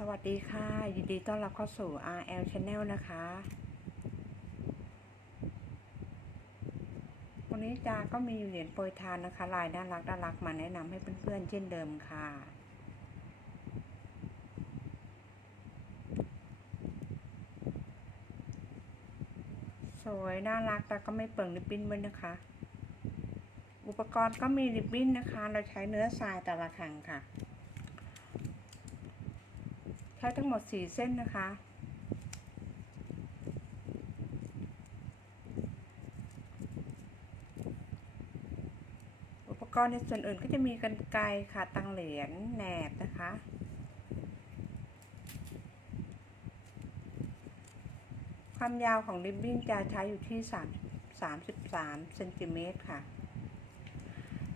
สวัสดีค่ะ ยินดีต้อนรับเข้าสู่ RL Channel นะคะ วันนี้จาก็มีเหรียญโปรยทานนะคะ ลายน่ารักน่ารักมาแนะนำให้เพื่อนๆเช่นเดิมค่ะ สวยน่ารักแต่ก็ไม่เปลืองริบบิ้นด้วยนะคะ อุปกรณ์ก็มีริบบิ้นนะคะ เราใช้เนื้อทรายแต่ละแข็งค่ะ ช้ทั้งหมดสี่เส้นนะคะ อุปกรณ์ในส่วนอื่นก็จะมีกันไกรค่ะตังเหรียญแหนบนะคะความยาวของริบบิ้นจะใช้อยู่ที่ 3 33เซนติเมตรค่ะ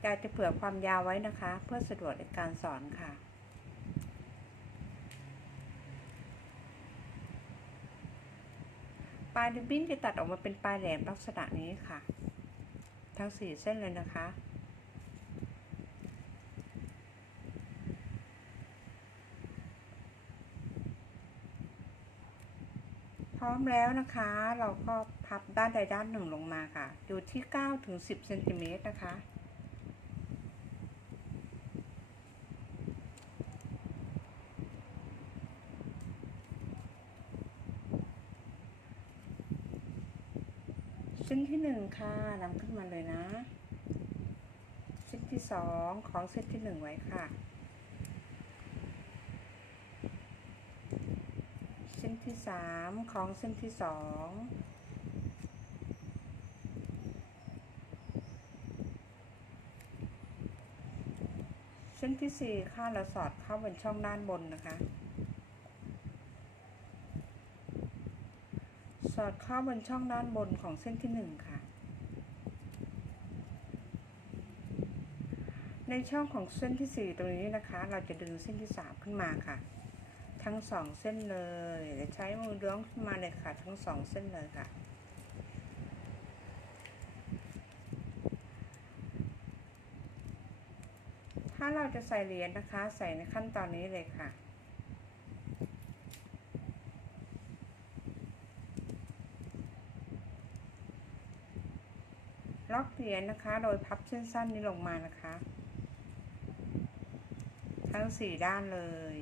อยากจะเผื่อความยาวไว้นะคะ เพื่อสะดวกในการสอนค่ะ ลายริบบิ้นจะตัดออกมาเป็นปลายแหลมลักษณะนี้ค่ะ ทั้งสี่เส้นเลยนะคะ พร้อมแล้วนะคะ เราก็พับด้านใดด้านหนึ่งลงมาค่ะ อยู่ที่9ถึง10เซนติเมตรนะคะ เส้นที่หนึ่งค่ะนำขึ้นมาเลยนะเส้นที่สองของเส้นที่หนึ่งไว้ค่ะเส้นที่สามของเส้นที่สองเส้นที่สี่ค่ะเราสอดเข้าบนช่องด้านบนนะคะ อดเข้าบนช่องด้านบนของเส้นที่หนึ่งค่ะ ในช่องของเส้นที่สี่ตรงนี้นะคะ เราจะดึงเส้นที่สามขึ้นมาค่ะ ทั้งสองเส้นเลยและใช้มือล้วงขึ้นมาเลยค่ะ ทั้งสองเส้นเลยค่ะถ้าเราจะใส่เหรียญนะคะ ใส่ในขั้นตอนนี้เลยค่ะ ล็อกเหรียญนะคะ โดยพับเส้นสั้นนี้ลงมานะคะ ทั้งสี่ด้านเลย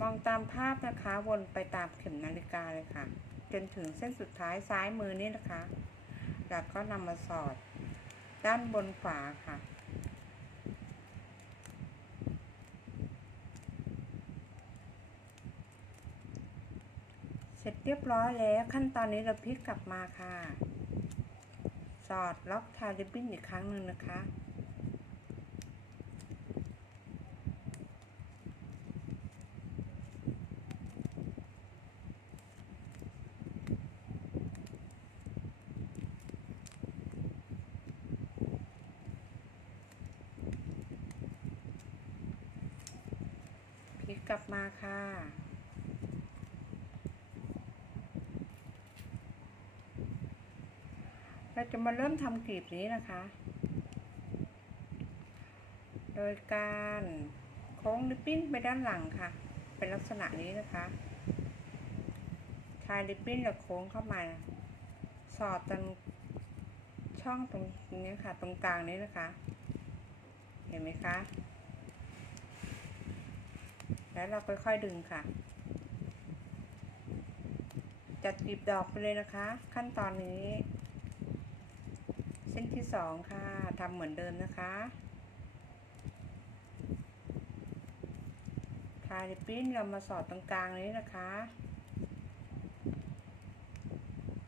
มองตามภาพนะคะวนไปตามเข็มนาฬิกาเลยค่ะ จนถึงเส้นสุดท้ายซ้ายมือนี่นะคะ แล้วก็นำมาสอด ด้านบนขวาค่ะ เรียบร้อยแล้วขั้นตอนนี้เราพลิกกลับมาค่ะ สอดล็อกทาริบบิ้นอีกครั้งหนึ่งนะคะ พลิกกลับมาค่ะ เราจะมาเริ่มทำกลีบนี้นะคะ โดยการโค้งริบบิ้นไปด้านหลังค่ะ เป็นลักษณะนี้นะคะชายริบบิ้นเราโค้งเข้ามา สอดตรงช่องตรงนี้ค่ะ ตรงกลางนี้นะคะ เห็นไหมคะ แล้วเราค่อยๆดึงค่ะจัดกลีบดอกไปเลยนะคะ ขั้นตอนนี้ เส้นที่สองค่ะทำเหมือนเดิมนะคะทาริบบิ้นเรามาสอดตรงกลางนี้นะคะ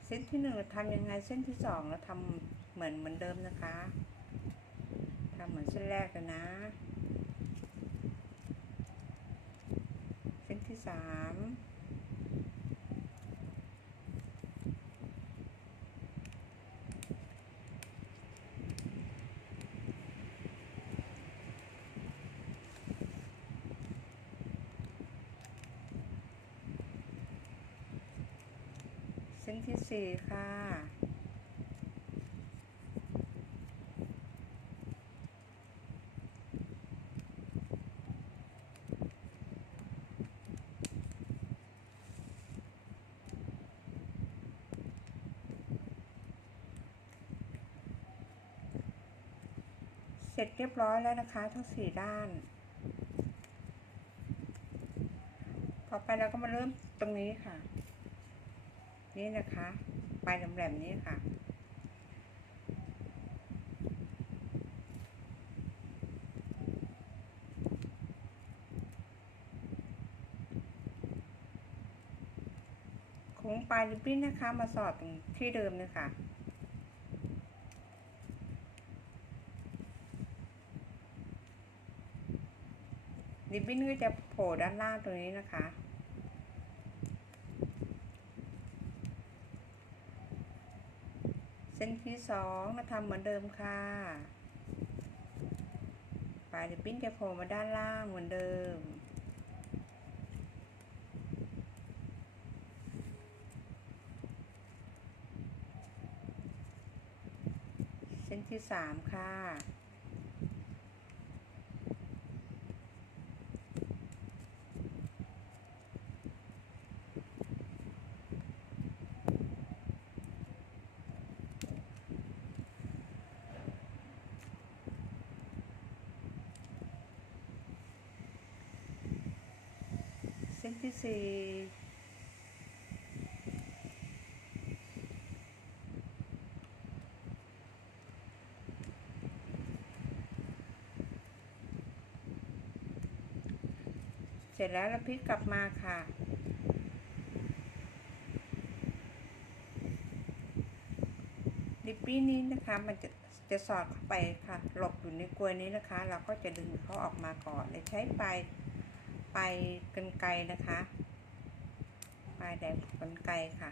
เส้นที่หนึ่งเราทำยังไงเส้นที่สองเราทำเหมือนเหมือนเดิมนะคะทำเหมือนเส้นแรกเลยนะ เส้นที่สาม งที่สี่ค่ะ เสร็จเรียบร้อยแล้วนะคะ ทั้งสี่ด้านต่อไปเราก็มาเริ่มตรงนี้ค่ะ นี่นะคะปลายแหลมๆนี้ค่ะ โค้งปลายริบบิ้นนะคะ มาสอดตรงที่เดิมเลยค่ะริบบิ้นก็จะโผล่ด้านล่างตรงนี้นะคะ ส้นที่สองมาทำเหมือนเดิมค่ะ ปลายริบบิ้นจะโผล่มาด้านล่างเหมือนเดิม เส้นที่สามค่ะ ที่สี่เสร็จแล้วเราพลิกกลับมาค่ะ ดิปปี้นี้นะคะมันจะจะสอดเข้าไปค่ะ หลบอยู่ในกลวยนี้นะคะ เราก็จะดึงเขาออกมาก่อนเลยใช้ปลาย ปลายกันไกรนะคะปลายแดงกันไกรค่ะ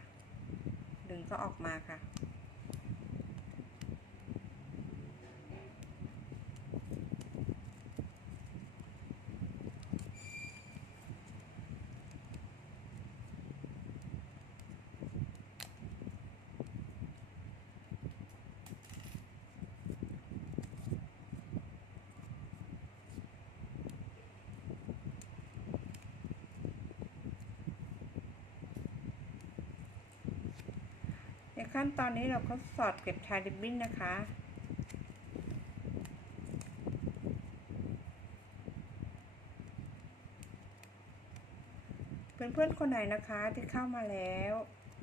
ดึงก็ออกมาค่ะ ขั้นตอนนี้เราก็สอดเก็บชายริบบิ้นนะคะ เพื่อนๆคนไหนนะคะที่เข้ามาแล้ว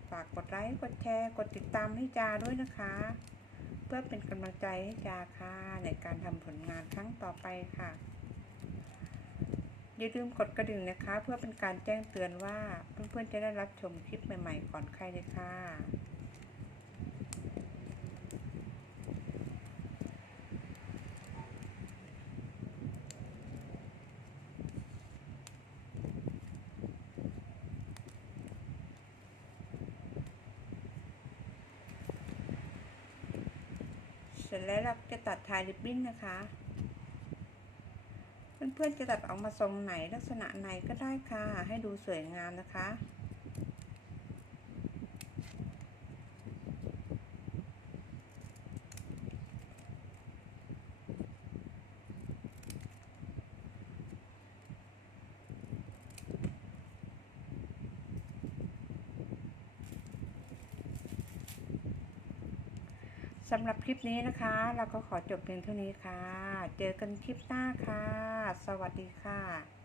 ฝากกดไลค์กดแชร์กดติดตามให้จาด้วยนะคะ เพื่อเป็นกำลังใจให้จาค่ะ ในการทำผลงานครั้งต่อไปค่ะอย่าลืมกดกระดิ่งนะคะ เพื่อเป็นการแจ้งเตือนว่าเพื่อนๆจะได้รับชมคลิปใหม่ๆก่อนใครเลยค่ะ ร็จแล้วเราจะตัดทายริบบิ้นนะคะเพื่อนๆจะตัดออกมาทรงไหนลักษณะไหนก็ได้ค่ะ ให้ดูสวยงามนะคะำหรับคลิปนี้นะคะ เราก็ขอจบเพียงเท่านี้ค่ะ เจอกันคลิปหน้าค่ะ สวัสดีค่ะ